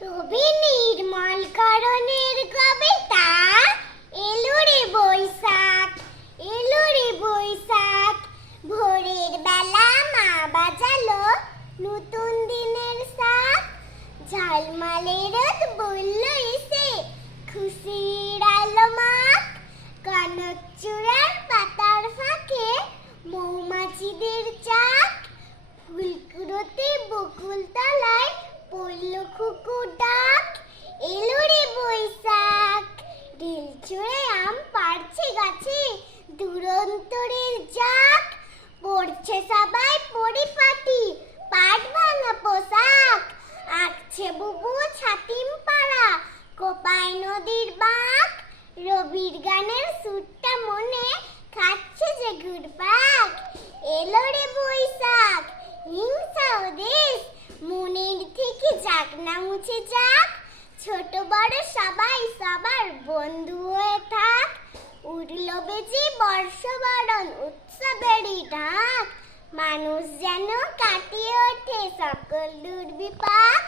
রবি নির্মল করণের কবিতা। এলো বৈশাখ এলো বৈশাখ। ভোরের বেলা মা বাজালো নতুন দিনের শাক ঝালমালে রোদ বলল এসে, খুশির আলো মাখ। কনক চূড়ার দুরন্তরের জাক পড়ছে সবাই পরিপাটি, পাট পোশাক। আঁকছে বুবু ছাতিম পাড়া কোপায় নদীর বাঁক। রবির গানের সুরটা মনে খাচ্ছে যে ঘুরপাক। এলো রে বৈশাখ, হিংসা ও দেশ মনের থেকে যাক না মুছে যাক। ছোট বড় সবাই সবার বন্ধু। বেজে বর্ষবরণ উৎসবেরই ডাক। মানুষ যেন কাটিয়ে ওঠে সকল দুর্বিপাক।